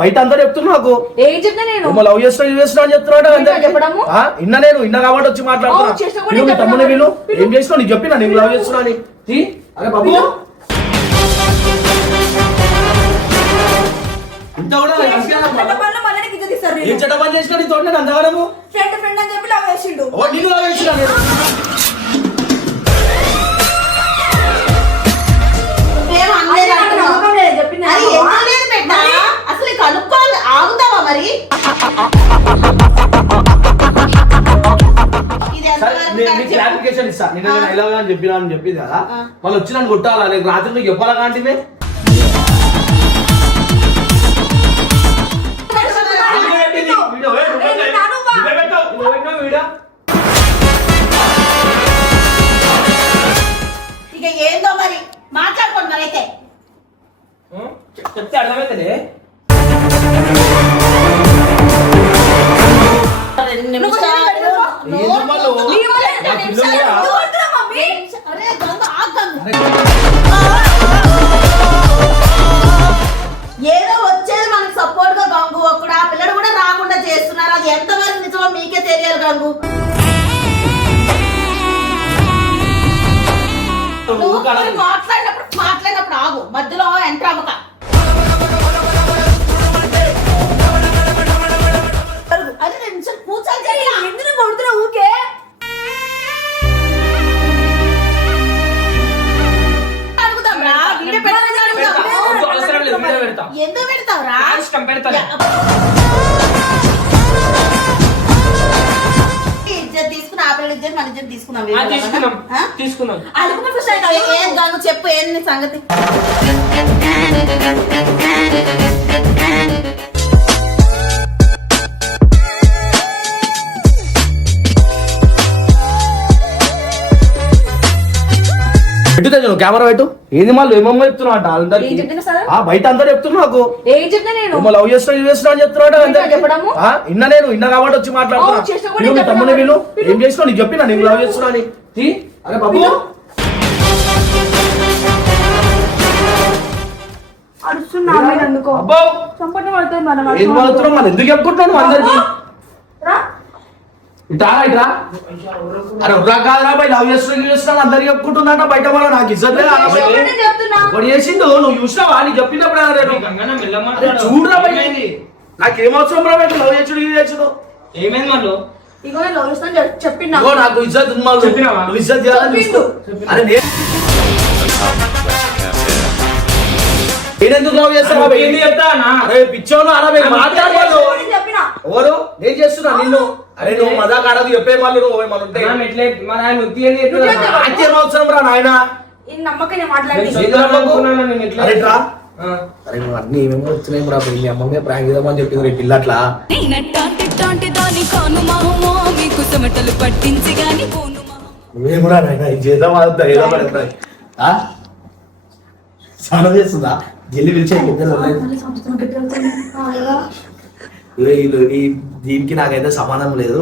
బయట అందరూ చెప్తున్నా నాకు ఏం చెప్తా నేను లవ్ చేస్తున్నా అని చెప్తున్నాడు. ఇన్న నేను ఇన్న కాబట్టి వచ్చి మాట్లాడుతున్నా. తమ్ముని వీళ్ళు ఏం చేసినావు నీకు చెప్పినా నేను లవ్ చేస్తున్నా అని. అరే బాబు ఇంత కూడా ఏం చెడ్డ పని చేసినా నీ తోట అంతగానము నిన్ను లవ్ చేసినా నేను. అసలు కనుక్కోవాలి ఆగుతావా మరి? క్లారిఫికేషన్ ఇస్తా. నేను ఇలా అని చెప్పినా అని చెప్పింది కదా, వాళ్ళు వచ్చి నన్ను కొట్టాలా లేక రాత్రి నీకు చెప్పాలా కాంటివే. ఇక ఏందో మరి మాట్లాడుకోండి మరి. అయితే చెప్తే అర్థమైతే ఏదో వచ్చేది మనకు సపోర్ట్ గా గంగు. ఒక్కడు ఆ పిల్లడు కూడా రాకుండా చేస్తున్నారు. అది ఎంతవరకు నిజమో మీకే తెలియాలి గంగు. మాట్లాడినప్పుడు ఆగు, మధ్యలో ఎంటర్ అవ్వక. అదే నిమిషం కూర్చొని ఎందుకు కొడుతున్నా ఊకే? అడుగుతాం రా, వీడియో పెడతా. ఎందుకు పెడతావురా? ఇజ్జత్ తీసుకుని ఆ పిల్లలు ఇజ్జత్ మన ఇజ్జత్ తీసుకున్నాం. ఏం కాదు చెప్పు, ఏంటి సంగతి? కెమెరా పెట్టు. ఏంది మళ్ళీ ఏమేమో చెప్తున్నా అంట అందరికి. బయట అందరూ చెప్తున్నా నాకు ఏం చెప్తా నేను లవ్ చేస్తున్నా అని చెప్తున్నాడు. ఇన్న నేను ఇన్న కాబట్టి వచ్చి మాట్లాడుతున్నా. తమ్ముని వీళ్ళు ఏం చేసినావు నీకు చెప్పినా నేను లవ్ చేస్తున్నా అని. అరే బాబు మనం ఎందుకు చెప్పుకుంటున్నాను అందరికి? ఇట్రా ఇట్రా. అరే ఉర్రా కాదురా బయట లవ్ చేస్తున్నా అందరికి చెప్పుకుంటుందంట బయట. వల్ల నాకు ఇజ్జత్ లేదు చేసిండు. నువ్వు చూసినావా? నీకు చెప్పినప్పుడు చూడరా బయట. నాకేం అవసరం రా బయట లవ్ చేసుడు ఇది చేసుడు. ఏమైంది మళ్ళీ? నాకు ఇజ్జత్ నువ్వు ఇజ్జత్ చేయాలని చూసుకో. అరే నేనెందుకు లవ్ చేస్తాను? పిచ్చోను అనబై మాట్లాడలేదు. ఎవరు నేను చేస్తున్నా నిన్ను? అరే నువ్వు మజా కాడదు చెప్పే వాళ్ళు నువ్వు ఏమన్నా ఉంటే నాకేం అవసరం రా నాయన. అరే నువ్వు అన్ని ఏమేమో వచ్చినాయి రా. మీ అమ్మమే ప్రాంక్ చేద్దామని చెప్పింది రేపు పిల్లట్లా. నువ్వేమరా నాయన ఇది చేద్దాం ఏదో పడుతుంది. స్నానం చేస్తుందా? జల్లి పిలిచే దీనికి నాకైతే సంబంధం లేదు.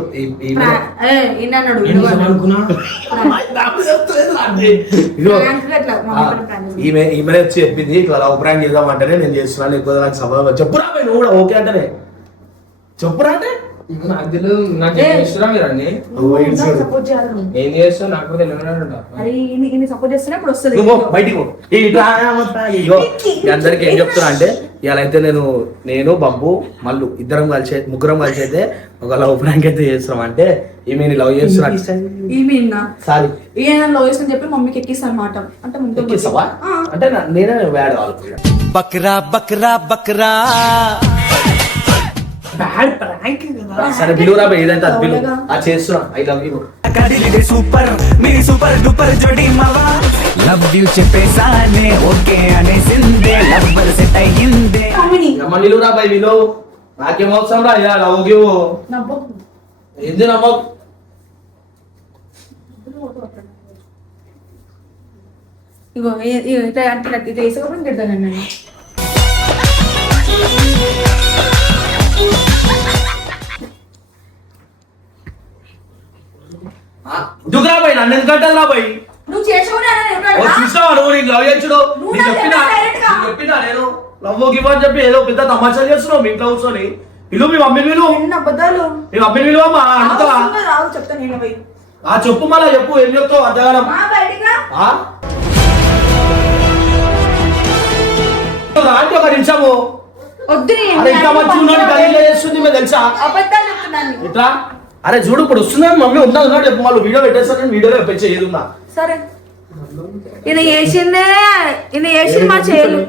ఈమె వచ్చి చెప్పింది ఇట్లా లవ్ ప్రాంక్ చేద్దామంటేనే నేను చేస్తున్నాను, లేకపోతే నాకు సంబంధం. చెప్పురా నువ్వు కూడా ఓకే అంటేనే చెప్పురా. అంటే అందరికి ఏం చెప్తున్నా అంటే ఇలా అయితే నేను బబ్బు మల్లు ముగ్గురం కలిసి అయితే ఒక లవ్ ప్రాంక్ అయితే చేస్తున్నాం. అంటే ఈమె లవ్ చేస్తున్నా చెప్పి మమ్మీకి ఎక్కిస్తాను మాట. అంటే ఎక్కిస్తావా? అంటే నేనే వ్యాడ్ కావాలి. బక్రా బక్రా బక్రా సరే బిలురా ఏదంటే అది బిలు అది చేస్తున్నా. I love you. సూపర్ మీ సూపర్ డూపర్ జోడి మావా. లవ్ యూ చెప్పేసానే ఓకే అనేసిందే. లవ్ సెట్ అయ్యిందే. బిలురా బై బిలు. నాకేం అవసరం రా ఇలా లవ్ యూ. ఏంది నమ్మకు? ఇగో ఇట్లా అంటే వేసుకోకుండా తిడతాను నేను. ఎందుకు రాబాయి నన్ను ఎందుకంటే రాబాయి? నువ్వు చేసావు చూసావా నువ్వు నీకు లవ్ చేయొచ్చుడు? చెప్పినా నేను లవ్ గివ్వని చెప్పి ఏదో పెద్ద తమాషా చేస్తున్నావు మీ ఇంట్లో కూర్చొని. పిలువు మీ మమ్మీ విలువ, ఎన్ని అబద్ధాలు మీ మమ్మీ విలువమ్మా అడుగుతావా? రావు చెప్తాను నేను పోయి చెప్పు మళ్ళా చెప్పు, ఏం చెప్తావు అంతగానం? మా బయటగా రాంటి ఒక నిమిషము. వద్దు అరే ఇంత మంచి ఉన్నాడు గలీజ్గా చేస్తుంది మీకు తెలుసా? అబద్ధాలు చెప్తున్నాను. ఇట్లా అరే చూడు ఇప్పుడు వస్తుంది మమ్మీ ఉందా ఉన్నాడు చెప్పు, మళ్ళీ వీడియో పెట్టేస్తాను నేను, వీడియోలో పెట్టే ఏది ఉందా? సరే ఈయన చేసిందే, ఈయన చేసింది మా చేయలు.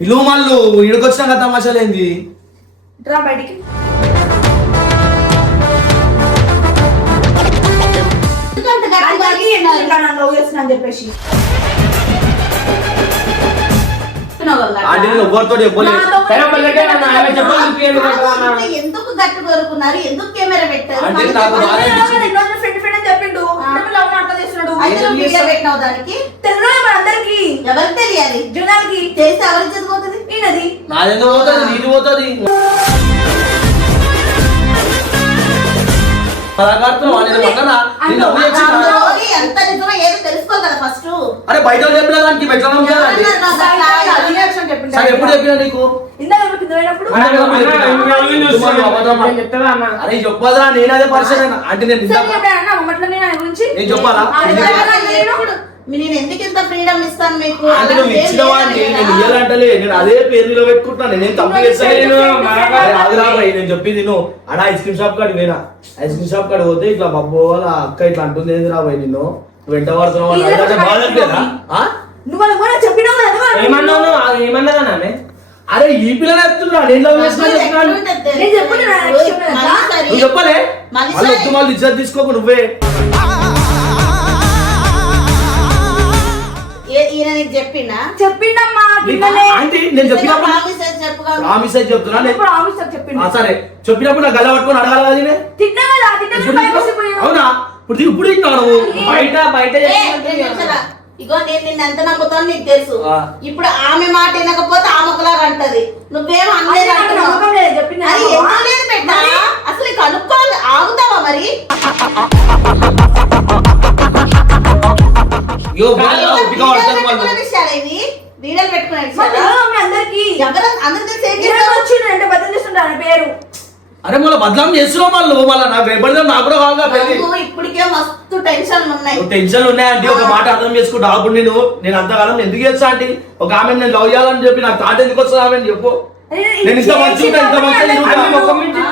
పిలువు మళ్ళు ఇడికొచ్చినా కదా తమాషాలేంది? రా బయటికి. ఎందుకంత గట్టిగా అందరికీ చేస్తున్నారు? ఎందుకు నన్ను లవ్ చేస్తున్నా అని చెప్పేసి అంటే నేను ఎవరితో చెప్పలేదు. ఎందుకు గట్టి కోరుకున్నారు? ఎందుకు కెమెరా పెట్టారు? అంటే నాకు బాగా అనిపించింది. ఫ్రెండ్ ఫ్రెండ్ అని చెప్పిండు. లవ్ మాట్లాడ చేస్తున్నాడు. అయితే నువ్వు వీడియో పెట్టినావు దానికి? తెలియదు మన అందరికి, ఎవరికి తెలియాలి? జనాలకి. చేస్తే ఎవరికి చదిపోతుంది? ఈయనది నాదెందుకు పోతుంది, నీది పోతుంది. ఎంత నిజమో ఏదో తెలుసుకో కదా ఫస్ట్. అరే బయట చెప్పిన దానికి పెట్టడం కదండి. సరే ఎప్పుడు చెప్పినా నీకు? ఇందాక కింద పోయినప్పుడు అరే చెప్పదురా, నేను అదే పరిచయం అంటే నేను ఇందాక అమ్మట్లోనే నా గురించి నేను చెప్పాలా? నేను ఎందుకు ఇంత ఫ్రీడమ్ ఇస్తాను మీకు? అంటే నువ్వు ఇచ్చినవా అండి, నేను ఇయ్యాలంటలే, నేను అదే పేరు మీద పెట్టుకుంటున్నా, నేనేం తప్పు చేస్తాను. నేను చెప్పింది నువ్వు అడా ఐస్ క్రీమ్ షాప్ కాడికి పోయినా, ఐస్ క్రీమ్ షాప్ కాడికి పోతే ఇట్లా బబ్బో వాళ్ళ అక్క ఇట్లా అంటుంది ఏంది రా పోయి నిన్ను వెంట పడుతున్నావు బాధలేదా? నువ్వు వాళ్ళకి కూడా చెప్పినావు కదా. ఏమన్నదా? అరే ఈ పిల్లలు ఎత్తున్నా నేను లవ్ చేస్తున్నా చెప్తున్నాను. నేను చెప్పుతున్నా నువ్వు చెప్పలే మళ్ళీ వద్దు, మళ్ళీ ఇజ్జత్ తీసుకోకు నువ్వే. ఈయన నీకు చెప్పిండా? చెప్పిండమ్మా ఆంటీ నేను చెప్పినప్పుడు చెప్పుగా ప్రామిస్ అయితే చెప్తున్నా నేను. చెప్పిండు. సరే చెప్పినప్పుడు నాకు గల్ల పట్టుకొని అడగాలి కదా నేనే. తిన్నా కదా, తిన్నా పైకి వస్తుపోయాను. అవునా? ఇప్పుడు తింటున్నావు నువ్వు. బయట ఇగో నేను నిన్ను ఎంత నమ్ముతాను నీకు తెలుసు. ఆ. ఇప్పుడు ఆమె మాట వినకపోతే ఆమె ఒకలాగా అంటది. నువ్వేమో అనలేదు నాకు అంటున్నావు. నమ్మకం లేదు, చెప్పింది అది నాకు. ఎందుకు లేదు పెట్టా? అసలు నీకు అనుకోవాలి, ఆగుతావా మరి? యో బాగా ఉపిక పడతాను పెట్టుకునే వాళ్ళు. విషయాలు ఇవి. వీడియోలు పెట్టుకునే మా విషయాలు తెలియదు మీ అందరికీ. అందరికీ తెలిసి ఏం ఈయన చేస్తావు? వచ్చిండు అంటే బద్దలు చేస్తుంటారు పేరు. అరే మళ్ళీ బదలాం చేస్తున్నావు మళ్ళీ నాకు రేపటిదో నాకు కూడా కావాలి పెళ్లి. నాకు ఇప్పటికే మస్తు టెన్షన్లు ఉన్నాయి. నువ్వు టెన్షన్ ఉన్నాయంటే ఒక మాట అర్థం చేసుకుంటా. అప్పుడు నేను అంతకాలం ఎందుకు చేస్తా అంటే ఒక ఆమె నేను లవ్ చేయాలని చెప్పి నాకు థాట్ ఎందుకు వస్తుంది ఆమె చెప్పు. నేను ఇంత మంచిగా ఇంత మంచిగా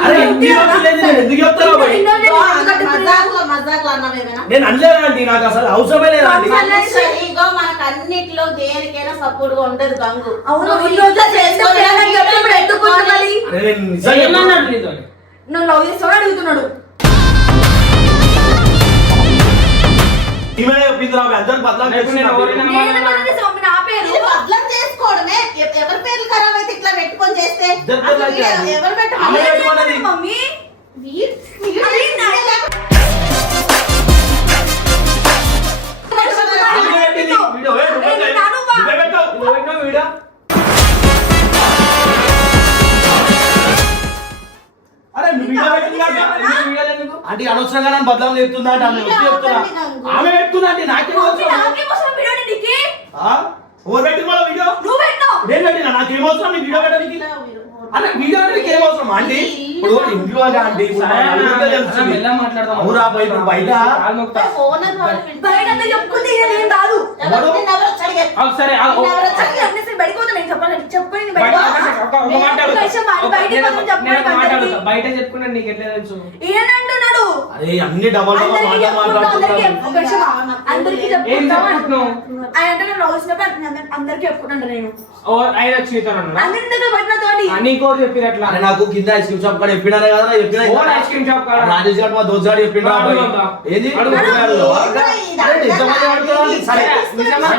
అరే ఇన్ని రోజులు లేదు, నేను ఎందుకు చెప్తారా భయ్? మజాకులు అన్నావేమైనా? నేను అనలేదండి, నాకు అసలు అవసరమే లేదండి. ఇగో మనకు అన్నిట్లో దేనికైనా సపోర్ట్ గా ఉంటది గంగు. అవును, ఈ రోజుల్లో చేసుకోవాలని చెప్పి ఇప్పుడు ఎందుకు ఉండాలి? అరే నేను నిజంగా చెప్తున్నా. నన్ను లవ్ చేస్తాను అడుగుతున్నాడు. ఈమె చెప్పింది రా, అందరికి బదలాం చేస్తున్నా. నేను బదులు చేసి మమ్మీ నా పేరు. ఇది బదలం చేసుకోవడమే. ఎవరి పేర్లు ఖరాబ్ అయితే ఇట్లా పెట్టుకొని చేస్తే అసలు ఎవరు ఆమె పెట్టాలి? పెట్టుకున్నది. మమ్మీ ఆమె పెట్టింది. వీడియో, ఏ, నువ్వు పెట్టు. నువ్వే పెట్టు. నువ్వు పెట్టు వీడియో. అరే నువ్వు వీడియో పెట్టింది కాక. అంటే అనవసరంగా నన్ను బదలాం చెప్తుందా అంటే ఆమె వచ్చి చెప్తున్నా. ఆమె పెట్టుకుందా అంటే నాకేం అవసరం? నాకేమోసం వీడియో నీకు? ఆ? ఎవరు పెట్టింది వాళ్ళ వీడియో? నువ్వు పెట్టినావు. నేను పెట్టినా, నాకేం అవసరం నీ వీడియో పెట్టడానికి? అన్న వీడియో పెట్టడానికి ఏం అవసరం ఆంటీ? ఇప్పుడు ఇంట్లో ఆంటీ ఇప్పుడు మన నలుగురికే తెలుస్తుంది. అవురా బయట ఇప్పుడు బయట ఓనర్ వాళ్ళు వింటారు. బయట అంతా చెప్పుకుంటే ఈయన ఏం కాదు. ఎవరు వచ్చి అడిగారు? సరే ఎవరు వచ్చి అన్ని అడిగారు? అన్నేసి బయటకు పోతా నేను చెప్పాలి. చెప్పని బయట బయట చెప్పుకున్నా నీకు ఎట్లా తెలుసు? ఈయన అంటున్నాడు. అరే అన్ని డబల్ అందరికీ మాట చెప్పుకుంటా, అందరికీ మాట్లాడుతున్నాను. ఒక నిమిషం. అందరికీ ఏం చెప్పుకుంటావా? చెప్పుకుంటున్నావు? ఆయన అంటే నేను లవ్ చేసినప్పుడు అందరికీ చెప్పుకుంటాను నేను. ఆయన చీతాను అందరి దగ్గర పట్టిన తోటి నీకు చెప్పిరు అట్లా. అరే నాకు కింద ఐస్ క్రీమ్ షాప్ కాడ చెప్పినానే కదా చెప్పినా ఓన్ ఐస్ క్రీమ్ షాప్ కాడ. రాజేష్ గారు మా దోస్త్ గారు చెప్పిండ్రా అడుగు అబ్బాయి. అంతా. ఏంది అడుగు. అరే నిజమని అడుగుతున్నాను. సరే నిజమా?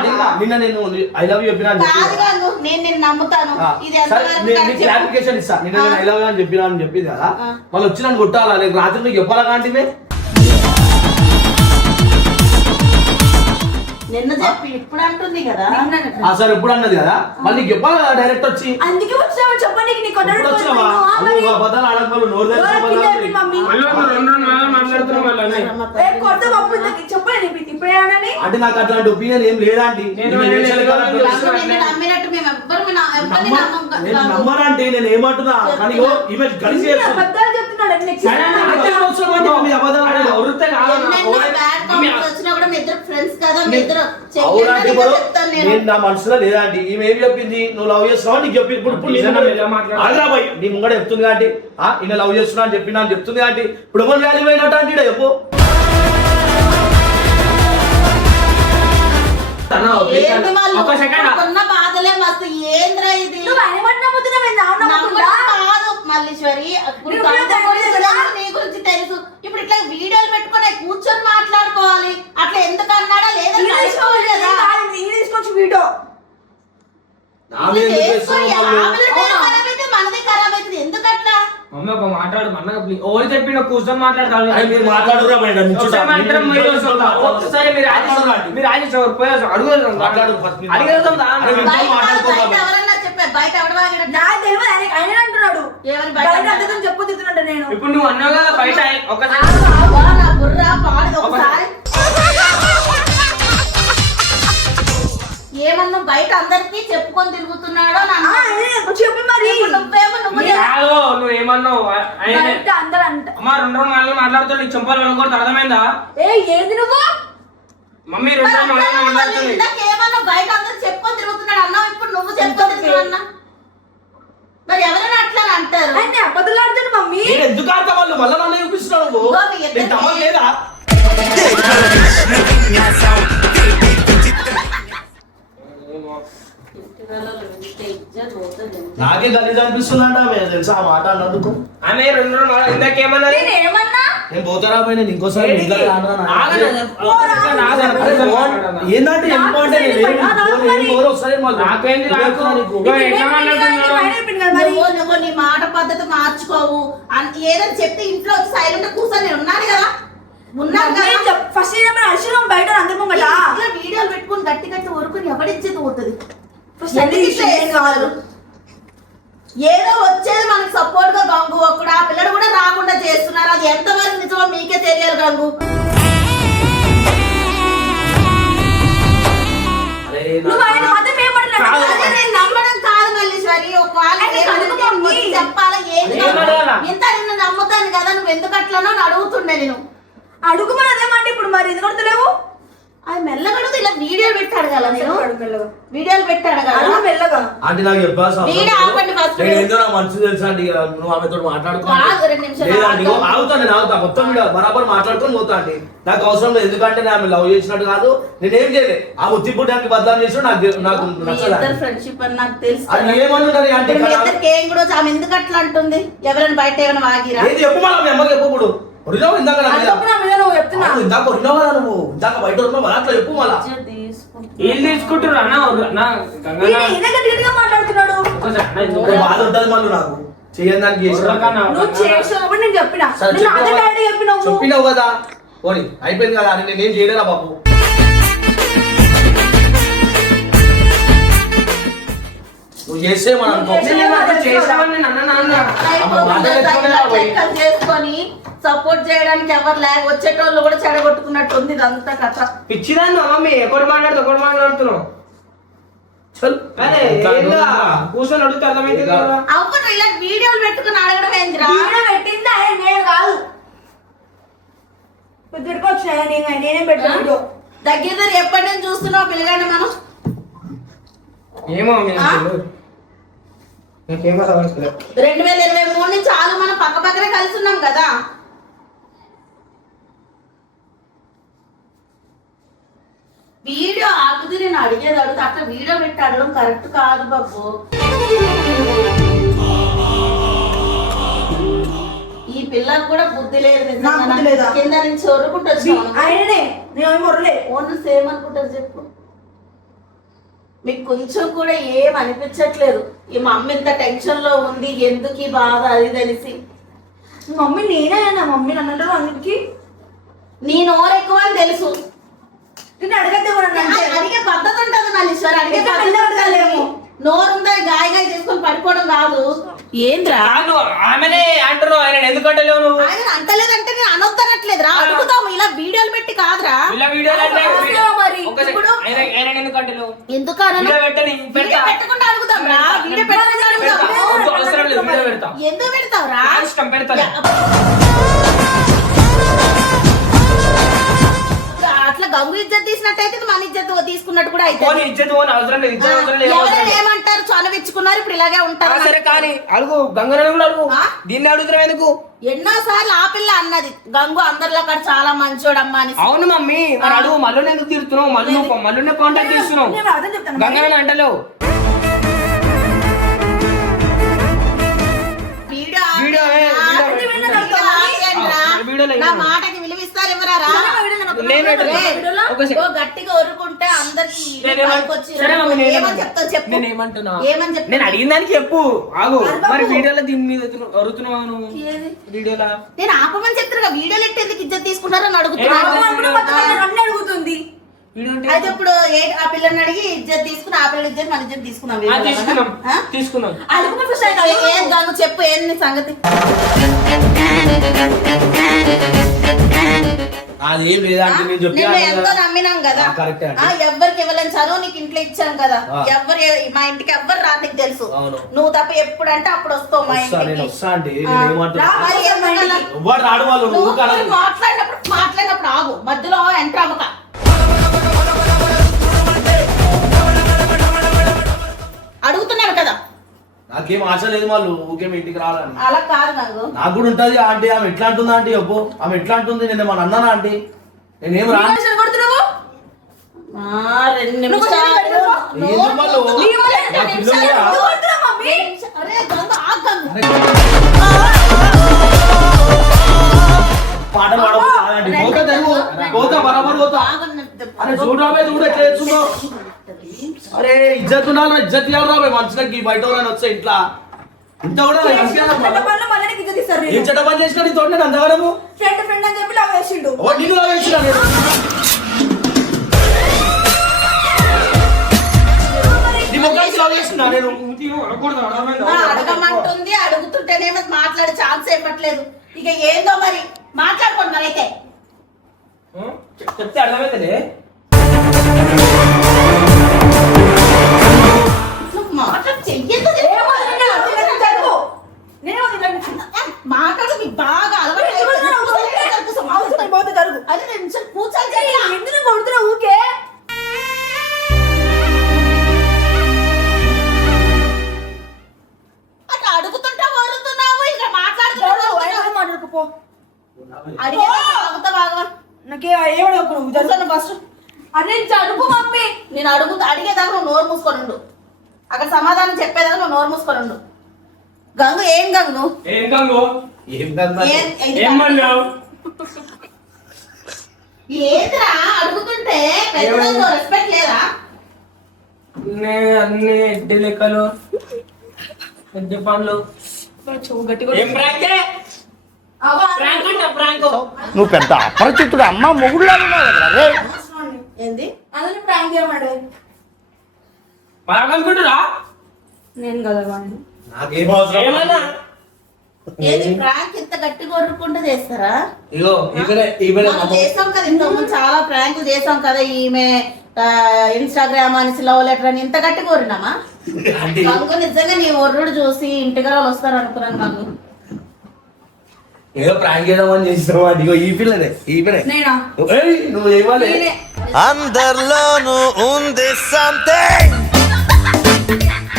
నిన్న నేను ఐ లవ్ యూ చెప్పినా అని చెప్పినా. కాదు గంగు, నేను నిన్ను నమ్ముతాను. ఇది సరే, ఎంతవరకు నేను కరెక్ట్ చెప్పు. క్లారిఫికేషన్ ఇస్తా. నిన్న నేను ఐ లవ్ యూ అని చెప్పినా అని చెప్పింది కదా, ఆ. వాళ్ళు వచ్చి నన్ను కొట్టాలా లేక రాత్రి నువ్వు చెప్పాలా కాంటివే? నిన్న చెప్పి ఇప్పుడు అంటుంది కదా. అసలు ఎప్పుడు అన్నది కదా మళ్ళీ నీకు చెప్పాలి కదా డైరెక్ట్ వచ్చి అందుకే వచ్చావు చెప్పండి నీకు ఎప్పుడు వచ్చినావా నువ్వు అబద్ధాలు ఆడకపోయి నోరు తెచ్చుకోవాలి మమ్మీ మళ్ళీ ఒక 2 నెలలు మాట్లాడుతున్నాం వాళ్ళని. కొత్త పప్పు చెప్పండి ఇప్పుడే ఏమని అంటే నాకు అట్లాంటి ఒపీనియన్ ఏం లేదా అంటే నేను నమ్మినట్టు మేము ఎవ్వరు నేను నమ్మనంటే నేను ఏమంటున్నా కానీ ఇగో ఈమె కలిసి చేస్తుంది. అబద్ధాలు చెప్తున్నాడు అన్ని సరే, నాకే అవసరం అంటే మీ అబద్ధాలు ఆడేది. ఎవరితో కాదు అన్న. వచ్చినా కూడా మీ ఇద్దరు ఫ్రెండ్స్ కదా, మీ ఇద్దరు అవునంటే చెయ్యండి ఇప్పుడు చెప్తాను నేను. నేను నా మనసులో లేదా అంటే ఈమె ఏం చెప్పింది నువ్వు లవ్ చేస్తున్నావు నీకు చెప్పి ఇప్పుడు నిజంగా ఎలా మాట్లాడుతున్నావు? ఆగ్రాబాయ్ నీ ముంగడ చెప్తుంది కాబట్టి ఈయన లవ్ చేస్తున్నా అని చెప్పి నాకు చెప్తుంది కాబట్టి ఇప్పుడు ఎవరు వ్యాల్యూ అయినట్టు అంటే ఈడ చెప్పు అన్న, ఏంది వాళ్ళు ఒక్క సెకండ్ ఉన్న బాధలే మస్తు. ఏంద్రా ఇది? నువ్వు ఆయన మాట నమ్ముతున్నావు నమ్మడం కాదు మల్లీశ్వరి. ఇప్పుడు నువ్వు తనకు కూడా గురించి తెలుసు, నీ గురించి తెలుసు. ఇప్పుడు ఇట్లా వీడియోలు పెట్టుకొని కూర్చొని మాట్లాడుకోవాలి. అట్లా ఎందుకు అన్నాడా లేదా తెలుసుకోవాలి కదా. తీసుకొచ్చి వీడియో ఆమె ఎందుకు చేసుకొని చేస్తున్నావు వాళ్ళు? ఆమెల పేరు ఖరాబ్ అయితే మనదే ఖరాబ్ అవుతుంది. ఎందుకు అట్లా? మమ్మీ ఒక మాట్లాడు అన్నగా ప్లీజ్. ఎవరు చెప్పిన కూర్చొని మాట్లాడతారు. అరే మీరు మాట్లాడురా బయట నిల్చుంటా. ఒకసారి మన ఇద్దరం పోయి వస్తాం. ఒకసారి మీరు ఆలోచించారు పోయి అడుగుదాం. మాట్లాడు first మీరు. అడిగేద్దాం దా. అరే మీరు బయట మాట్లాడుకోవాలి. బయట ఎవరన్నా చెప్పే బయట ఎవడ నాకు తెలియదు ఆయన అంటున్నాడు ఎవరి బయట బయట అర్థం చెప్పుతున్నాడు నేను ఇప్పుడు నువ్వు అన్నావు కదా బయట ఒకసారి నా బుర్ర పాడు ఒకసారి ఏమన్నా బయట అందరికి చెప్పుకొని తిరుగుతున్నాడో చెప్పి మరి నువ్వేమో నువ్వు కాదు నువ్వు ఏమన్నావు బయట అందరూ అంట అమ్మ 2 రోజులు మాట్లాడుతూ నీకు చెంపాలు అనుకోవడం అర్థమైందా? ఏది నువ్వు మమ్మీ 2 రోజులు మాట్లాడుతుంది. ఏమన్నా బయట అందరు చెప్పుకొని తిరుగుతున్నాడు అన్నావు. ఇప్పుడు నువ్వు చెప్పుకొని తిరుగుతున్నా మరి ఎవరైనా అట్లా అంటారు. ఆయన అబద్ధాలు ఆడుతాడు మమ్మీ నేను ఎందుకు ఆడతా వాళ్ళు మళ్ళీ నన్ను చూపిస్తున్నావు నువ్వు ఇదిగో మీ ఇద్దరికి- నీకు తమ్మం లేదా నాకే గలీజ్ అనిపిస్తుందంట ఆమె తెలుసా ఆ మాట అన్నందుకు ఆమె 2 రోజులు ఇందాకేమన్నది? నేను ఏమన్నా నేను పోతారా పోయి నేను ఇంకోసారి మీ ఇంట్లో రానురా నాన్న. ఆగనా? అరే ఫోన్ ఏందంటే ఇంపార్టెంట్ ఒకసారి నాకేంది నాకు? ఎట్లా మాట్లాడుతున్నావు? నువ్వు నీ మాట పద్ధతి మార్చుకోవు ఏదని చెప్తే ఇంట్లో వచ్చి సైలెంట్ కూర్చొని నేను ఉన్నాను కదా. ఉన్నాను కదా. ఫస్ట్ అరిశిరం బయట అందరి ముంగట ఇట్లా వీడియోలు పెట్టుకుని గట్టి గట్టి ఊరుకుని ఎవరిచ్చేది పోతుంది. ఫస్ట్ ఎందుకు ఇట్లా చేస్తున్నారు? ఏదో వచ్చేది మనకి సపోర్ట్ గా గంగు ఒక్కడు ఆ పిల్లడు కూడా రాకుండా చేస్తున్నారు. అది ఎంతవరకు నిజమో మీకే తెలియాలి గంగు. అరే నువ్వు ఆయన మతం ఏమంటున్నావు అదే నేను నమ్మడం కాదు మల్లీశ్వరి. ఒకవేళ ఏమనుకో ముందు చెప్పాలా ఏంటి ఏమడగాలా? ఇంత నిన్ను నమ్ముతాను కదా నువ్వు ఎందుకు అట్లనో అని అడుగుతుండే నేను. అడుగుమని అదే మాట ఇప్పుడు మరి ఎందుకు కొడతలేవు అది మెల్లగడుగుతూ ఇలా వీడియోలు పెట్టి అడగాల నేను. వీడియోలు పెట్టి అడగాల అడుగు మెల్లగా అంటే నాకు చెప్పాల్సిన వీడియో ఆపండి ఫస్ట్. నేను ఏందో నా మనసు తెలుసా అండి ఇక నువ్వు ఆమెతో మాట్లాడుకో ఆగు 2 నిమిషాలు లేదండి ఆగు. ఆగుతాను నేను ఆగుతా మొత్తం వీడియో బరాబర్ మాట్లాడుకొని పోతా అండి. నాకు అవసరం లేదు ఎందుకంటే నేను ఆమె లవ్ చేసినట్టు కాదు నేనేం చేయలేదు. ఆ ఉత్తిపుట్టానికి బదనాం చేసిన నాకు మీ నచ్చదు ఇద్దరు ఫ్రెండ్షిప్ అని నాకు తెలుసు. అది ఏమన్నది అంటే మీ ఇద్దరికి ఏం కూడా ఆమె ఎందుకు అట్లా అంటుంది? ఎవరైనా బయట ఏమైనా వాగిరా? ఏది చెప్పు మళ్ళీ మీ అమ్మకి చెప్పు ఇప్పుడు ఒరినావు ఇందాక నా మీద. అందుకు నా మీద నువ్వు చెప్తున్నా అవును, ఇందాక ఒరినావు కదా నువ్వు ఇందాక బయట ఉన్నావు అట్లా చెప్పు మళ్ళా ఏం తీసుకుంటున్నారు అన్న? నా గంగన్న ఈయన గట్టిగా మాట్లాడుతున్నాడు ఒక బాధ ఉంటుంది మళ్ళీ నాకు చేయని దానికి చేసిన నువ్వు చేసినప్పుడు నేను చెప్పిన సరే, నేను అదే చెప్పు. డాడీ చెప్పినావు చెప్పినావు కదా పోనీ అయిపోయింది కదా అని నేనేం చేయలేదా బాబు. నువ్వు చేస్తే మనం అనుకో చేసామని నన్ను నాన్న లెక్కలు చేసుకొని సపోర్ట్ చేయడానికి ఎవరు లేక వచ్చేటోళ్ళు కూడా చెడగొట్టుకున్నట్టు ఉంది ఇదంతా కథ. పిచ్చిదాన్ని మమ్మీ ఒకటి మాట్లాడుతున్నావు చల్. అరే ఏందా? కూర్చొని అడుగుతా అర్థమైంది కదా. అవును ఇలా వీడియోలు పెట్టుకుని అడగడం ఏందిరా? ఈయన పెట్టింది ఆయన నేను కాదు పెద్దడికి వచ్చినాయా నేనేం పెట్టాను దగ్గర ఎప్పటి నుంచి చూస్తున్నావు పిల్లగానే మనం? ఏమో మమ్మీ నాకు తెలియదు. నాకేం అర్థమవుతలేదు. 2023 నుంచి చాలు మనం పక్క పక్కనే కలిసి ఉన్నాం కదా. వీడియో ఆకుది నేను అడిగేది అడుగుతా అట్లా వీడియో పెట్టి అడగడం కరెక్ట్ కాదు బాబు. ఈ పిల్లకి కూడా బుద్ధి లేదు నిజంగా. బుద్ధి లేదా? కింద నుంచి ఒరుకుంటూ వచ్చాను. ఆయననే నేను మొరలే ఓన్లు సేమ్ అనుకుంటారు చెప్పు. మీకు కొంచెం కూడా ఏం అనిపించట్లేదు ఈ మా అమ్మ ఇంత టెన్షన్ లో ఉంది ఎందుకు ఈ బాధ అది తెలిసి. మమ్మీ నేనే నా మమ్మీ నన్ను అందరికి నీ నోరు ఎక్కువ అని తెలుసు. నేను అడగద్దు కూడా అంటే అడిగే పద్ధతి ఉంటుంది మల్లీశ్వర్, అడిగే ఎట్లా పద్ధతి పిల్లవాడలేము. ఉంటుంది. నోరుందని గాయ గాయ చేసుకొని పడిపోవడం కాదు. ఏంద్రా ఆమెనే అంటారు, ఆయన ఎందుకంటే నువ్వు ఆయన అంటలేదంటే నేను అనొద్దనట్లేదురా, అడుగుతాము ఇలా వీడియోలు పెట్టి కాదురా. ఇలా వీడియోలు అంటే మరి ఇప్పుడు ఆయన ఎందుకంటే ఎందుకు అనను? వీడియో పెట్టని వీడియో పెట్టకుండా అడుగుతాం రా, వీడియో పెట్టకుండా అడుగుతాం. అవసరం లేదు, వీడియో పెడతా, ఎందుకు పెడతావురా? ఇష్టం పెడతా. అట్లా గంగు ఇజ్జత్ తీసినట్టయితే మన ఇజ్జత్ తీసుకున్నట్టు కూడా అయితే పోనీ ఇచ్చేది పోనీ, అవసరం లేదు, ఇచ్చేది అవసరం లేదు, అవసరం ఎవరైనా లేదు. ఏమంటారు, చొనవిచ్చుకున్నారు, ఇప్పుడు ఇలాగే ఉంటారు. సరే కానీ అడుగు, గంగని కూడా అడుగు, ఆ? దీన్ని అడుగుతున్నావు ఎందుకు? ఎన్నోసార్లు ఆ పిల్ల అన్నది గంగు అందరిలో కాడ చాలా మంచోడమ్మా అని. అవును మమ్మీ, మరి అడుగు, మళ్ళీ ఎందుకు తిడుతున్నావు? మళ్ళీ కాంటాక్ట్ చేస్తున్నావు, నేను అర్థం చెప్తాను గంగని అంటలేవు. వీడియో వీడియోలో నా మాటకి విలువిస్తారు ఎవరారా? నేను ఓ గట్టిగా ఒరుకుంటే అందరికి సరే మమ్మీ, ఏమని చెప్తావు చెప్పు. నేను ఏమంటున్నా, ఏమని చెప్తావు? నేను అడిగిన దానికి చెప్పు. ఆగు, మరి వీడియోలో దీని మీద అరుతున్నావు నువ్వు, వీడియోలా నేను ఆపమని చెప్తున్నా, వీడియోలు ఎట్టి ఎందుకు ఇజ్జత్ తీసుకుంటారని అడుగుతున్నాను. నన్ను అడుగుతుంది. వీడియో అంటే అయితే ఇప్పుడు ఆ పిల్లని అడిగి ఇజ్జత్ తీసుకుని ఆ పిల్ల ఇజ్జత్ మన ఇజ్జత్ తీసుకున్నాం. తీసుకున్నాం. అడుగుని ఫస్ట్ ఏం గంగు చెప్పు, ఏంది నీ సంగతి? అదేం లేదంటే నేను నిన్ను ఎంతో నమ్మినాం కదా, కరెక్ట్. ఎవ్వరికి ఇవ్వలేని చదువు నీకు ఇంట్లో ఇచ్చాం కదా, ఆ. మా ఇంటికి ఎవ్వరు రా, నీకు తెలుసు. అవును. నువ్వు తప్ప ఎప్పుడంటే అప్పుడు వస్తావు మా నేను ఇంటికి. వస్తా అంటే ఆ, నేను ఏమంటున్నా, రా, మరి ఏమన్నా? ఎవ్వరు రాడు వాళ్ళు, నువ్వు నువ్వు కలదు. మాట్లాడినప్పుడు ఆగు, మధ్యలో ఎంటర్ అవ్వక. అడుగుతున్నాను కదా, నాకేం ఆశ లేదు వాళ్ళు ఊకేం ఇంటికి రాలని. అలా కాదు నాకు. నాకు కూడా ఉంటది ఆంటీ, ఆమె ఎట్లా అంటుందా ఆంటీ చెప్పు, ఆమె ఎట్లా అంటుంది, నేను మన అన్నానా ఆంటీ, నేనేం రా కొడుతున్నావు 2 నిమిషాలు ఎందుకు వాళ్ళు? నా పిల్లలుగా? అరే గంగు, ఆగు గంగు. పాటలు పాడబోతు కాదండి, పోతా తెలుగు, పోతా బరాబర్ పోతా. అరే చూడరాబే, చూడు ఎట్లా చేస్తున్నావు. అరే ఇజ్జత్ ఉండాలి, ఇజ్జత్ ఇవ్వాలి రాబే మనుషులకి, బయట వాళ్ళని వస్తే ఇట్లా ఇంత కూడా ఏం చెడ్డ పని చేసినా నీ తోట నేను అంతగడము ఫ్రెండ్ అని చెప్పి లవ్ చేసిండు. నిన్ను వేసిన నీ ముఖానికి లవ్ చేస్తున్నా నేను. అడగమంటుంది, అడుగుతుంటేనేమో మాట్లాడే ఛాన్స్ ఇవ్వట్లేదు. ఇక ఏందో మరి మాట్లాడుకోండి మరి అయితే. చెప్తే అర్థమైతే నువ్వు మాట్లాడు, చెయ్యొద్దు. మాట్లాడు, నీకు బాగా అలవాటు. అదే నిమిషం కూర్చొని ఎందుకు కొడుతున్నావు ఊకే? అట్లా అడుగుతుంటా వరుతున్నావు, ఇక మాట్లాడుతున్నావు. మాట్లాడుకోపో. అడిగే అడుగుతా బాగా. నాకే ఏమడకు నువ్వు కూర్చోను ఫస్ట్. అరే చదువు మమ్మీ. నేను అడిగేదాకా నువ్వు నోరు మూసుకొని ఉండు, అక్కడ సమాధానం చెప్పేదాకా నువ్వు నోరు మూసుకొని ఉండు. గంగు ఏం గంగు నువ్వు? ఏం గంగు? ఏంద్రా అడుగుతుంటే పెద్దలతో రెస్పెక్ట్ లేదా? అన్ని ఎడ్డి లెక్కలు, ఎడ్డి పనులు. ఏం ప్రాంకే? ప్రాంక్ అంట, ప్రాంక్. నువ్వు పెద్ద అపరిచితుడు అమ్మ మొగుడులా ఏంది? అదే ప్రాంక్ చేయమన్నాడు. బాగా అనుకుంటురా? నేను కదా వాడిని. నాకేం అవసరం. ఏమన్నా ఏది ప్రాంక్ ఇంత గట్టిగా కొరుకుంటూ చేస్తారా? ఇగో ఈమెనే మనం చేసాం కదా ఇంతకుముందు, చాలా ప్రాంకులు చేసాం కదా. ఈమె ఇన్స్టాగ్రామ్ అని లవ్ లెటర్ అని ఇంత గట్టి కోరినామా? గంగు నిజంగా నీ ఒర్రుడు చూసి ఇంటికి వాళ్ళు వస్తారు అనుకున్నాను. గంగు ఏదో ప్రాంక్ చేద్దామని చేసినావా? ఇగో ఈ పిల్లనే, ఈ పిల్లనే. నేనా? నువ్వు చేయవాలి. అందరిలోనూ ఉంది సంథింగ్.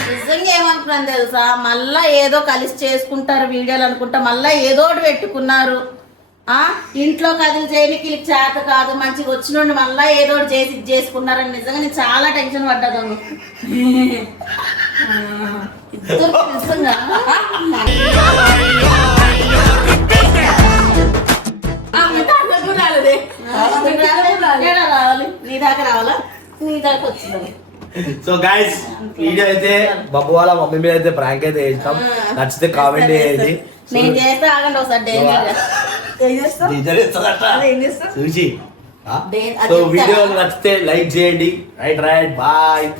నిజంగా ఏమనుకున్నాను తెలుసా, మళ్ళా ఏదో కలిసి చేసుకుంటారు వీడియోలు అనుకుంటా, మళ్ళా ఏదో ఒకటి పెట్టుకున్నారు. ఇంట్లో కదిలి చేయడానికి వీళ్ళకి చేత కాదు, మంచిగా వచ్చినండి మళ్ళా ఏదో ఒకటి చేసి చేసుకున్నారని నిజంగా నేను చాలా టెన్షన్ పడ్డా. గంగు ఇద్దరు నిజంగా రావాలి, నీ దాకా రావాలా? నీ దాకా వచ్చింది. సో గైస్, వీడియో అయితే బాబు వాళ్ళ మమ్మీ మీద అయితే ప్రాంక్ అయితే చేస్తాం. నచ్చితే కామెంట్ చేయండి. నేను చేస్తే ఆగండి ఒకసారి డేంజర్. ఏం చేస్తావు? డేంజర్ చేస్తుందట. ఏం చేస్తావు? చూసి అది సో చెప్తారా? వీడియో నచ్చితే లైక్ చేయండి. Right bye.